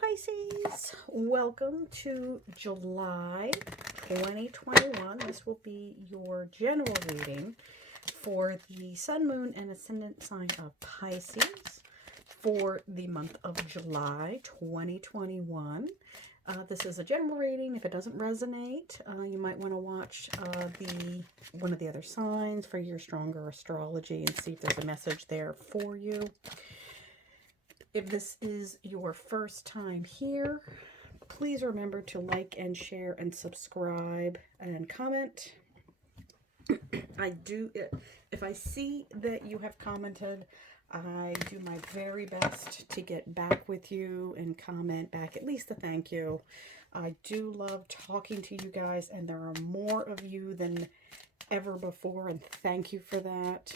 Pisces, welcome to July 2021. This will be your general reading for the Sun, Moon, and Ascendant sign of Pisces for the month of July 2021. This is a general reading. If it doesn't resonate, you might want to watch one of the other signs for your stronger astrology and see if there's a message there for you. If this is your first time here, please remember to like and share and subscribe and comment. If I see that you have commented, I do my very best to get back with you and comment back at least a thank you. I do love talking to you guys, and there are more of you than ever before, and thank you for that.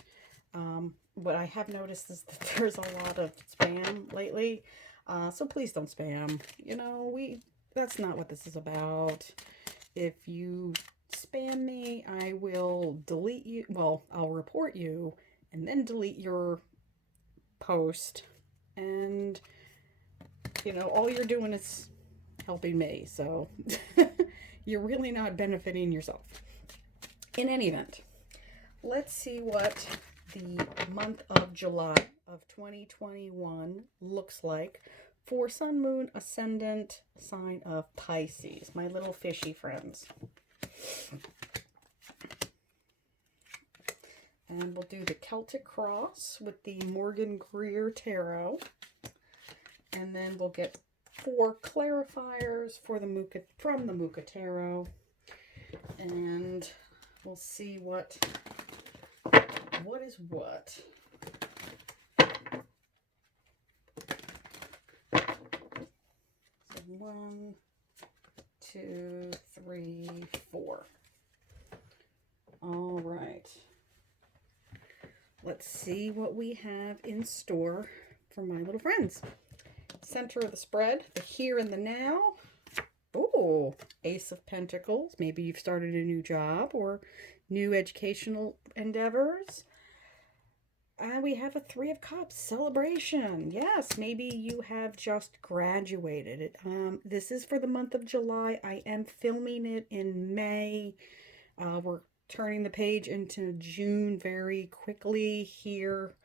What I have noticed is that there's a lot of spam lately, so please don't spam. That's not what this is about. If you spam me, I will delete you. Well, I'll report you and then delete your post, and all you're doing is helping me, so you're really not benefiting yourself. In any event, let's see what the month of July of 2021 looks like for Sun, Moon, Ascendant sign of Pisces, my little fishy friends. And we'll do the Celtic Cross with the Morgan Greer Tarot. And then we'll get 4 clarifiers for the from the Muka Tarot. And we'll see what is what. So 1, 2, 3, 4. All right. Let's see what we have in store for my little friends. Center of the spread, the here and the now. Oh, Ace of Pentacles. Maybe you've started a new job or new educational endeavors. And we have a 3 of Cups, celebration. Yes, maybe you have just graduated. This is for the month of July. I am filming it in May. We're turning the page into June very quickly here.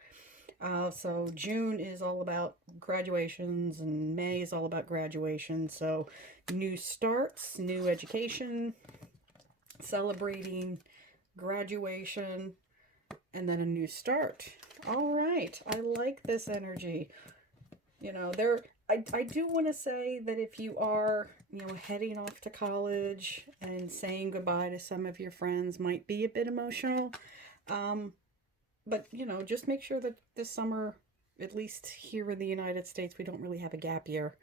So June is all about graduations and May is all about graduation. So new starts, new education, celebrating graduation, and then a new start. All right. I like this energy. I do want to say that if you are, heading off to college and saying goodbye to some of your friends might be a bit emotional. But, just make sure that this summer, at least here in the United States, we don't really have a gap year.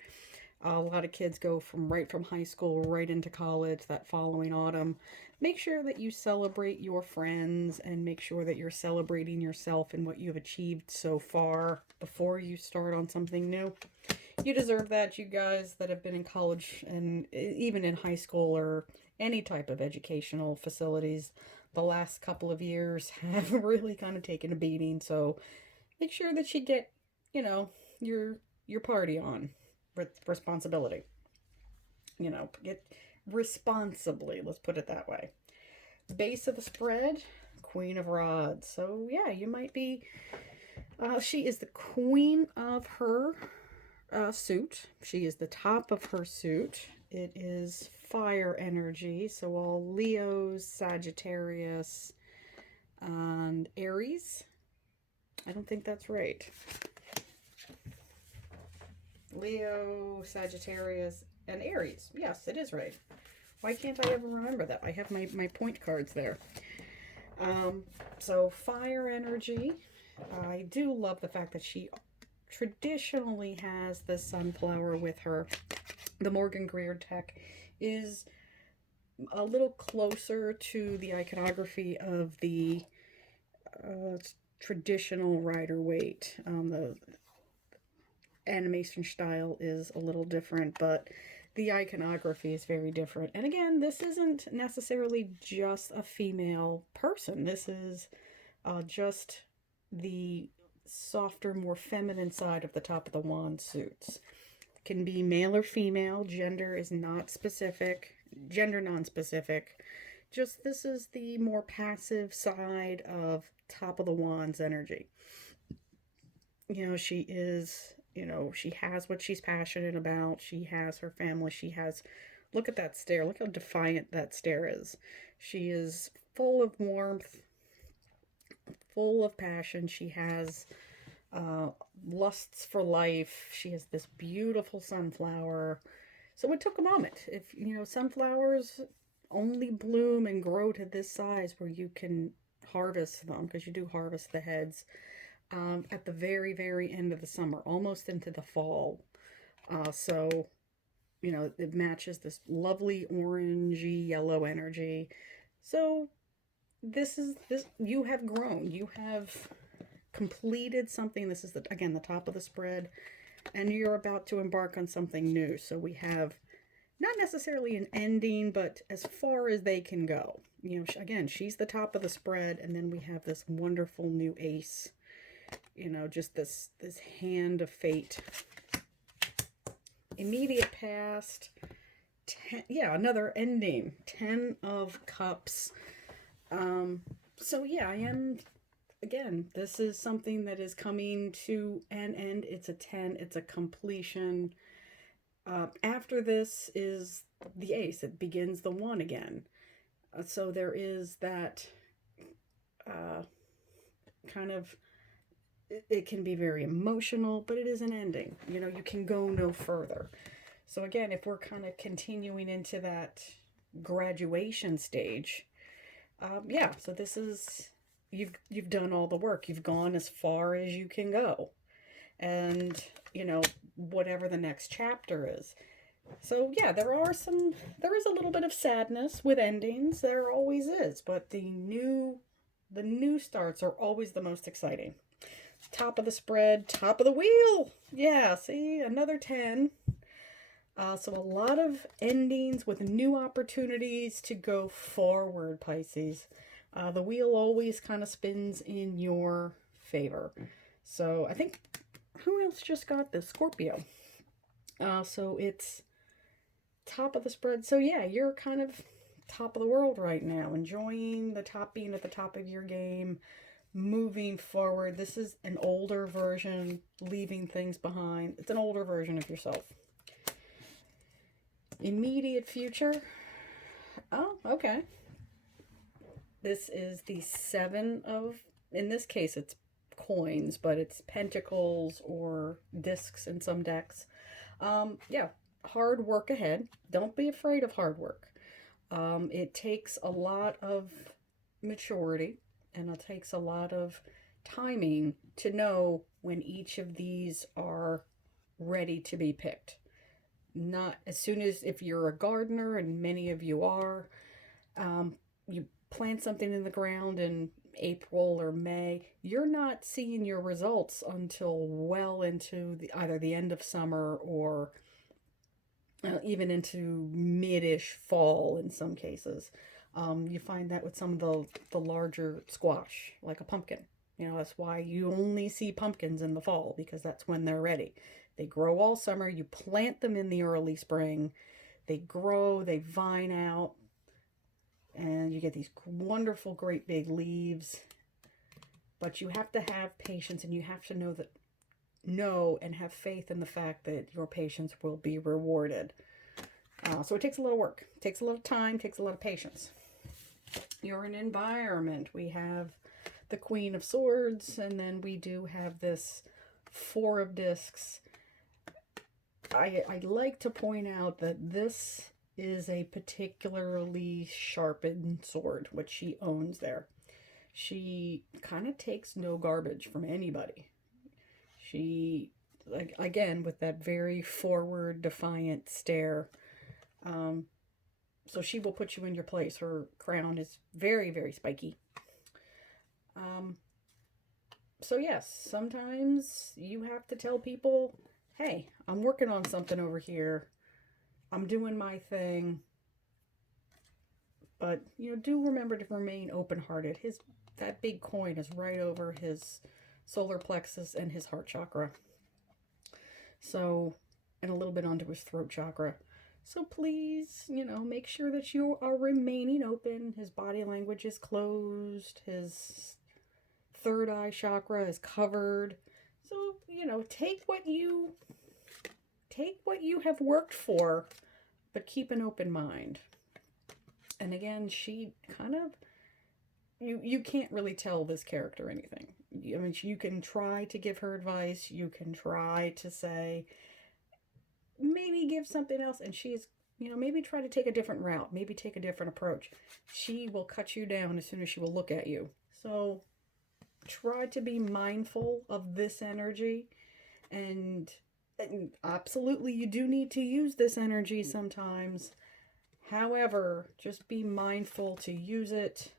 A lot of kids go right from high school right into college that following autumn. Make sure that you celebrate your friends and make sure that you're celebrating yourself and what you've achieved so far before you start on something new. You deserve that, you guys that have been in college and even in high school or any type of educational facilities. The last couple of years have really kind of taken a beating, so make sure that you get, your party on with responsibility. Get responsibly, let's put it that way. Base of the spread, Queen of Rods. So yeah, you might be, she is the queen of her suit. She is the top of her suit. It is fire energy, so all Leos, Sagittarius, and Aries. I don't think that's right. Leo, Sagittarius, and Aries. Yes, it is right. Why can't I ever remember that? I have my point cards there. So fire energy. I do love the fact that she traditionally has the sunflower with her. The Morgan Greer deck is a little closer to the iconography of the traditional Rider-Waite. The animation style is a little different, but the iconography is very different. And again, this isn't necessarily just a female person. This is just the softer, more feminine side of the top of the wand suits. Can be male or female. Gender is not specific. Gender non-specific. Just this is the more passive side of top of the wands energy. She is, she has what she's passionate about. She has her family. She has, look at that stare. Look how defiant that stare is. She is full of warmth, full of passion. She has lusts for life. She has this beautiful sunflower. So it took a moment. If, sunflowers only bloom and grow to this size where you can harvest them, because you do harvest the heads at the very, very end of the summer, almost into the fall. So, it matches this lovely orangey yellow energy. So this, you have grown. You have completed something. This is, again, the top of the spread. And you're about to embark on something new. So we have not necessarily an ending, but as far as they can go. Again, she's the top of the spread. And then we have this wonderful new ace. Just this hand of fate. Immediate past. Another ending. 10 of Cups. So yeah, I am, again, this is something that is coming to an end. It's a 10. It's a completion. After this is the ace. It begins the 1 again. So there is that kind of, it can be very emotional, but it is an ending. You can go no further. So again, if we're kind of continuing into that graduation stage, so this is, you've done all the work. You've gone as far as you can go. And, whatever the next chapter is. So yeah, there is a little bit of sadness with endings. There always is, but the new starts are always the most exciting. Top of the spread, top of the wheel. Yeah, see, another 10. So a lot of endings with new opportunities to go forward, Pisces. The wheel always kind of spins in your favor. So I think, who else just got this? Scorpio. So it's top of the spread. So yeah, you're kind of top of the world right now, enjoying being at the top of your game, moving forward. This is an older version, leaving things behind. It's an older version of yourself. Immediate future. Oh, okay. This is the 7 of, in this case, it's coins, but it's pentacles or discs in some decks. Hard work ahead. Don't be afraid of hard work. It takes a lot of maturity, and it takes a lot of timing to know when each of these are ready to be picked. Not as soon as, if you're a gardener, and many of you are, you plant something in the ground in April or May, you're not seeing your results until well into either the end of summer or even into mid-ish fall in some cases. You find that with some of the larger squash, like a pumpkin. That's why you only see pumpkins in the fall, because that's when they're ready. They grow all summer. You plant them in the early spring. They grow, they vine out, and you get these wonderful, great big leaves. But you have to have patience, and you have to know and have faith in the fact that your patience will be rewarded. So it takes a little work. It takes a little time, takes a lot of patience. You're an environment. We have the Queen of Swords, and then we do have this 4 of Discs. I'd like to point out that this is a particularly sharpened sword, which she owns there. She kind of takes no garbage from anybody. She, like, again, with that very forward, defiant stare. So she will put you in your place. Her crown is very, very spiky. So yes, sometimes you have to tell people, hey, I'm working on something over here. I'm doing my thing. But, do remember to remain open-hearted. That big coin is right over his solar plexus and his heart chakra. So, and a little bit onto his throat chakra. So please, make sure that you are remaining open. His body language is closed. His third eye chakra is covered. So, take what you have worked for, but keep an open mind. And again, she kind of, you can't really tell this character anything. I mean, you can try to give her advice. You can try to say, maybe give something else. And she's, maybe try to take a different route. Maybe take a different approach. She will cut you down as soon as she will look at you. So try to be mindful of this energy. And absolutely, you do need to use this energy sometimes. However, just be mindful to use it.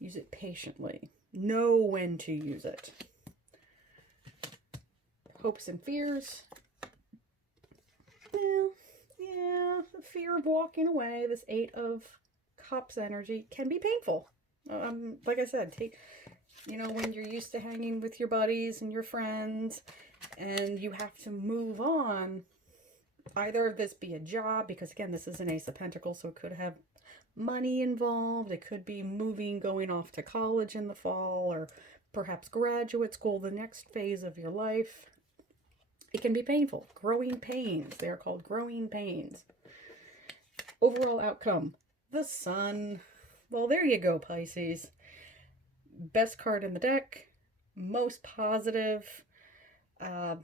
Use it patiently. Know when to use it. Hopes and fears. Well, yeah, the fear of walking away, this 8 of Cups energy, can be painful. Like I said, when you're used to hanging with your buddies and your friends, and you have to move on, either of this be a job, because again, this is an Ace of Pentacles, so it could have money involved. It could be moving, going off to college in the fall, or perhaps graduate school, the next phase of your life. It can be painful. Growing pains. They are called growing pains. Overall outcome. The Sun. Well, there you go, Pisces. Best card in the deck. Most positive. It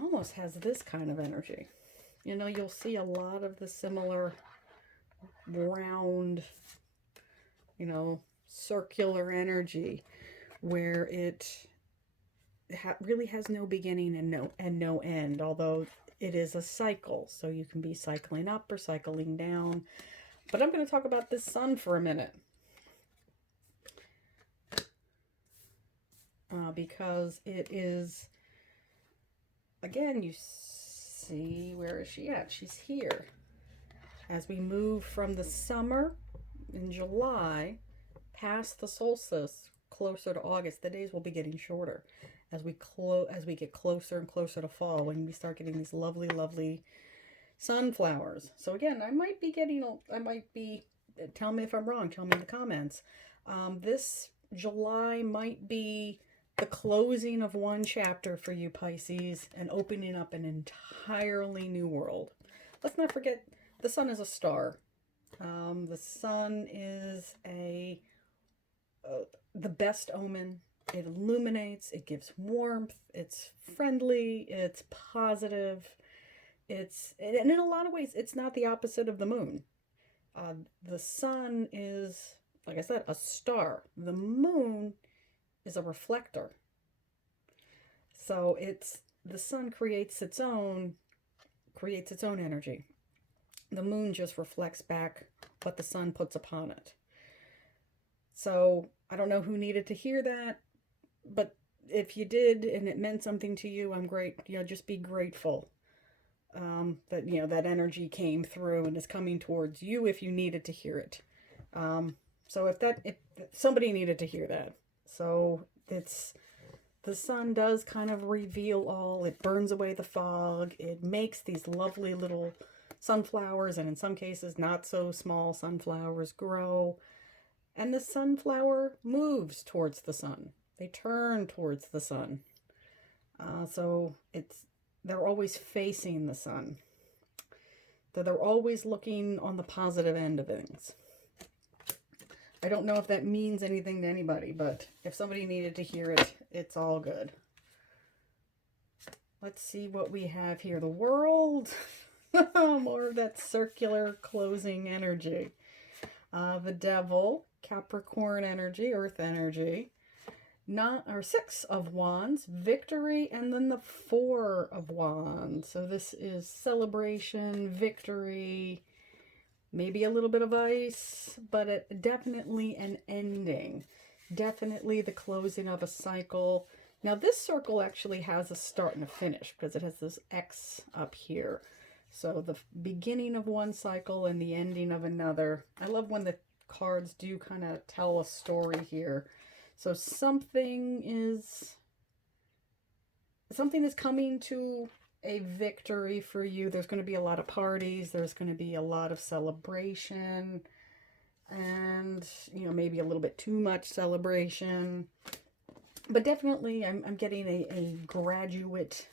almost has this kind of energy. You'll see a lot of the similar round, circular energy where it really has no beginning and no end, although it is a cycle. So you can be cycling up or cycling down. But I'm going to talk about this Sun for a minute. Because it is, again, you see, where is she at? She's here. As we move from the summer in July past the solstice, closer to August, the days will be getting shorter as we get closer and closer to fall, when we start getting these lovely, lovely sunflowers. So again, I might be, tell me if I'm wrong, tell me in the comments. This July might be the closing of one chapter for you, Pisces, and opening up an entirely new world. Let's not forget, the Sun is a star. The Sun is the best omen. It illuminates, it gives warmth, it's friendly, it's positive. And in a lot of ways, it's not the opposite of the moon. The Sun is, like I said, a star. The moon is a reflector. So the Sun creates its own energy. The moon just reflects back what the Sun puts upon it. So I don't know who needed to hear that, but if you did and it meant something to you, I'm great. Just be grateful that that energy came through and is coming towards you if you needed to hear it. So if somebody needed to hear that. So the Sun does kind of reveal all. It burns away the fog. It makes these lovely little sunflowers, and in some cases not so small sunflowers, grow. And the sunflower moves towards the Sun. They turn towards the Sun. So they're always facing the Sun. So they're always looking on the positive end of things. I don't know if that means anything to anybody, but if somebody needed to hear it, it's all good. Let's see what we have here. The World. More of that circular closing energy. The Devil, Capricorn energy, Earth energy. 6 of Wands, Victory, and then the 4 of Wands. So this is celebration, victory, maybe a little bit of ice, but definitely an ending. Definitely the closing of a cycle. Now this circle actually has a start and a finish because it has this X up here. So the beginning of one cycle and the ending of another. I love when the cards do kind of tell a story here. So something something is coming to a victory for you. There's going to be a lot of parties. There's going to be a lot of celebration. And, you know, maybe a little bit too much celebration. But definitely I'm getting a graduate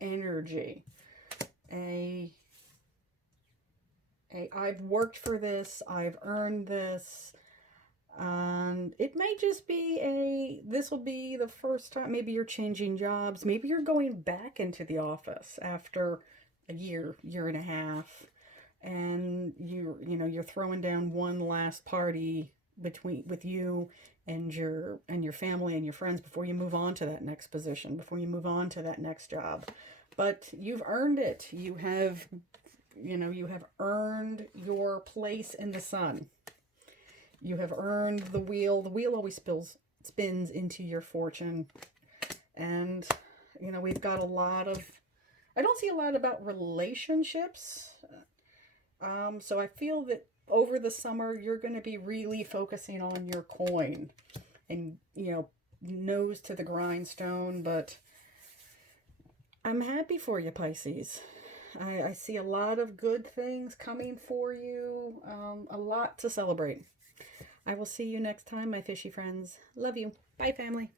energy. I've worked for this. I've earned this. And it may just be this will be the first time. Maybe you're changing jobs. Maybe you're going back into the office after a year and a half. And you're throwing down one last party with you and your family and your friends before you move on to that next position, before you move on to that next job. But you've earned it. You have earned your place in the sun. You have earned the wheel. The wheel always spins into your fortune. And, you know, we've got I don't see a lot about relationships. So I feel that over the summer, you're going to be really focusing on your coin and, you know, nose to the grindstone. But I'm happy for you, Pisces. I see a lot of good things coming for you, a lot to celebrate. I will see you next time, my fishy friends. Love you. Bye, family.